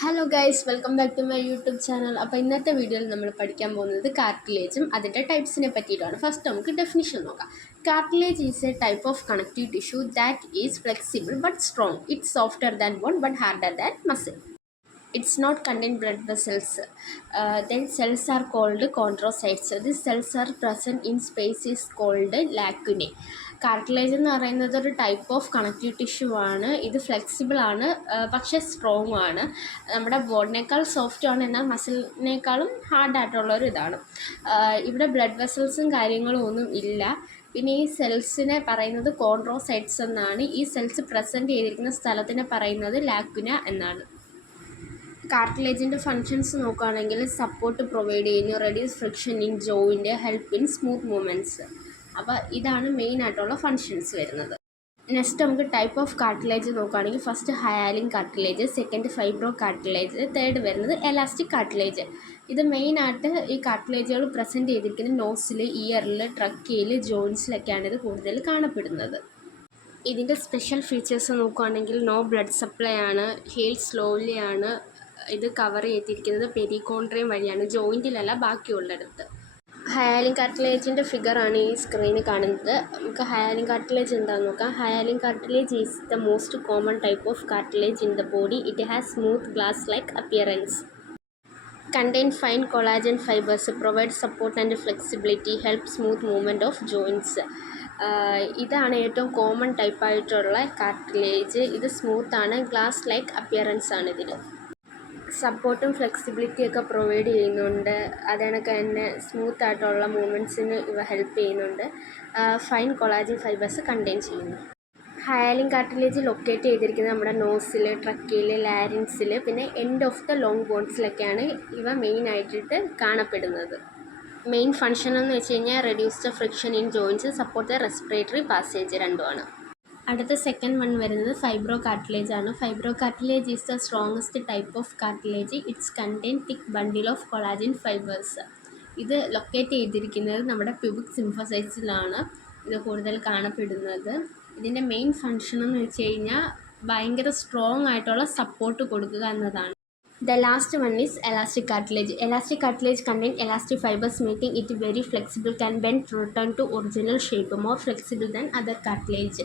Hello guys, welcome back to my YouTube channel. അപ്പോൾ ഇന്നത്തെ വീഡിയോയിൽ നമ്മൾ പഠിക്കാൻ പോകുന്നത് കാർട്ടിലേജും അതിൻ്റെ ടൈപ്സിനെ പറ്റിയിട്ടാണ്. ഫസ്റ്റ് നമുക്ക് ഡെഫിനിഷൻ നോക്കാം. Cartilage is A type of connective tissue that is flexible but strong. It's softer than bond but harder than muscle. It's not contain blood vessels. Then cells are called chondrocytes. These cells are present in space is called lacunae. Cartilage എന്ന് പറയുന്നത് ഒരു type of connective tissue ആണ്. ഇത് flexible ആണ്, പക്ഷേ strong ആണ്. നമ്മുടെ ബോഡിനേക്കാൾ soft ആണ്, എന്നാൽ മസിലിനേക്കാളും ഹാർഡായിട്ടുള്ളൊരു ഇതാണ്. ഇവിടെ ബ്ലഡ് വെസൽസും കാര്യങ്ങളും ഒന്നും ഇല്ല. പിന്നെ ഈ സെൽസിനെ പറയുന്നത് കോൺട്രോസൈറ്റ്സ് എന്നാണ്. ഈ സെൽസ് പ്രസൻറ്റ് ചെയ്തിരിക്കുന്ന സ്ഥലത്തിനെ പറയുന്നത് ലാക്കുന എന്നാണ്. കാർട്ടിലേജിൻ്റെ ഫങ്ഷൻസ് നോക്കുകയാണെങ്കിൽ സപ്പോർട്ട് പ്രൊവൈഡ് ചെയ്യുന്നു, reduce friction in joint, help in smooth movements. അപ്പോൾ ഇതാണ് മെയിൻ ആയിട്ടുള്ള ഫങ്ഷൻസ് വരുന്നത്. നെക്സ്റ്റ് നമുക്ക് ടൈപ്പ് ഓഫ് കാർട്ടിലേജ് നോക്കുകയാണെങ്കിൽ first hyaline cartilage, second fibro cartilage, third വരുന്നത് എലാസ്റ്റിക് കാർട്ടിലേജ്. ഇത് മെയിനായിട്ട് ഈ കാർട്ടിലേജുകൾ പ്രസൻറ്റ് ചെയ്തിരിക്കുന്നത് നോസിൽ, ഇയറിൽ, ട്രക്കിയിൽ, ജോയിൻസിലൊക്കെയാണ് ഇത് കൂടുതൽ കാണപ്പെടുന്നത്. ഇതിൻ്റെ സ്പെഷ്യൽ ഫീച്ചേഴ്സ് നോക്കുകയാണെങ്കിൽ നോ ബ്ലഡ് സപ്ലൈ ആണ്, ഹീൽ സ്ലോലി ആണ്, ഇത് കവർ ചെയ്തിരിക്കുന്നത് പെരികോൺട്രിയം വഴിയാണ്, ജോയിൻറ്റിലല്ല ബാക്കിയുള്ളിടത്ത്. ഹയാലിൻ കാർട്ടിലേജിൻ്റെ ഫിഗറാണ് ഈ സ്ക്രീനിൽ കാണുന്നത്. നമുക്ക് ഹയാലിൻ കാർട്ടിലേജ് എന്താണെന്ന് നോക്കാം. Hyaline cartilage is the most common type of cartilage in the body. It has smooth glass like appearance, contain fine collagen fibers, provide support and flexibility, help smooth movement of joints. ഇതാണ് ഏറ്റവും common ടൈപ്പായിട്ടുള്ള cartilage. ഇത് സ്മൂത്താണ്, glass like appearance ആണ്. ഇതിൽ സപ്പോർട്ടും ഫ്ലെക്സിബിലിറ്റിയൊക്കെ provide ചെയ്യുന്നുണ്ട്. അതേണക്ക് തന്നെ smooth ആയിട്ടുള്ള മൂവ്മെൻറ്റ്സിന് ഇവ ഹെൽപ്പ് ചെയ്യുന്നുണ്ട്. ഫൈൻ കൊളാജൻ ഫൈബേഴ്സ് കണ്ടെയ്ൻ ചെയ്യുന്നു. ഹയാലിൻ കാർട്ടിലേജ് ലൊക്കേറ്റ് ചെയ്തിരിക്കുന്നത് നമ്മുടെ നോസിൽ, ട്രക്കിയിൽ, ലാരിൻസിൽ, പിന്നെ എൻഡ് ഓഫ് ദ ലോങ് ബോൺസിലൊക്കെയാണ് ഇവ മെയിനായിട്ട് കാണപ്പെടുന്നത്. മെയിൻ ഫങ്ഷൻ എന്ന് വെച്ച് കഴിഞ്ഞാൽ reduce the friction in joints, support the respiratory passage, രണ്ടുമാണ്. അടുത്ത സെക്കൻഡ് വൺ വരുന്നത് ഫൈബ്രോ കാർട്ടിലേജ് ആണ്. Fibro cartilage is the strongest type of cartilage. It's contain thick bundle of collagen fibres. ഇത് ലൊക്കേറ്റ് ചെയ്തിരിക്കുന്നത് നമ്മുടെ പ്യൂബിക് സിംഫസൈസിലാണ് ഇത് കൂടുതൽ കാണപ്പെടുന്നത്. ഇതിൻ്റെ മെയിൻ ഫങ്ഷൻ എന്ന് വെച്ച് കഴിഞ്ഞാൽ ഭയങ്കര സ്ട്രോങ് ആയിട്ടുള്ള സപ്പോർട്ട് കൊടുക്കുക എന്നതാണ്. The last one is elastic cartilage. Elastic cartilage contain elastic fibers making it very flexible, can bend to return to original shape, more flexible than other cartilage.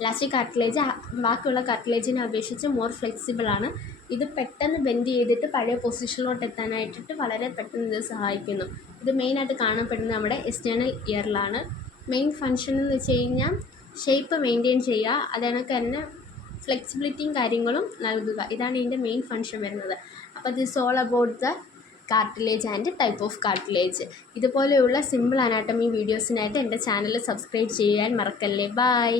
Elastic cartilage ബാക്കിയുള്ള കാർട്ടിലേജിനെ അപേക്ഷിച്ച് more flexible ആണ്. ഇത് പെട്ടെന്ന് bend ചെയ്തിട്ട് പഴയ പൊസിഷനിലോട്ട് എത്താനായിട്ട് വളരെ പെട്ടെന്ന് ഇത് സഹായിക്കുന്നു. ഇത് മെയിനായിട്ട് കാണപ്പെടുന്നത് നമ്മുടെ എക്സ്റ്റേണൽ ഇയറിലാണ്. മെയിൻ ഫങ്ഷൻ എന്ന് വെച്ച് കഴിഞ്ഞാൽ ഷേപ്പ് മെയിൻറ്റെയിൻ ചെയ്യുക, അതിനൊക്കെ തന്നെ ഫ്ലെക്സിബിലിറ്റിയും കാര്യങ്ങളും നൽകുക. ഇതാണ് ഇതിൻ്റെ മെയിൻ ഫങ്ഷൻ വരുന്നത്. അപ്പോൾ this all about the cartilage and type of cartilage. ഇതുപോലെയുള്ള സിമ്പിൾ അനാട്ടമി വീഡിയോസിനായിട്ട് എൻ്റെ ചാനൽ സബ്സ്ക്രൈബ് ചെയ്യാൻ മറക്കല്ലേ. ബൈ.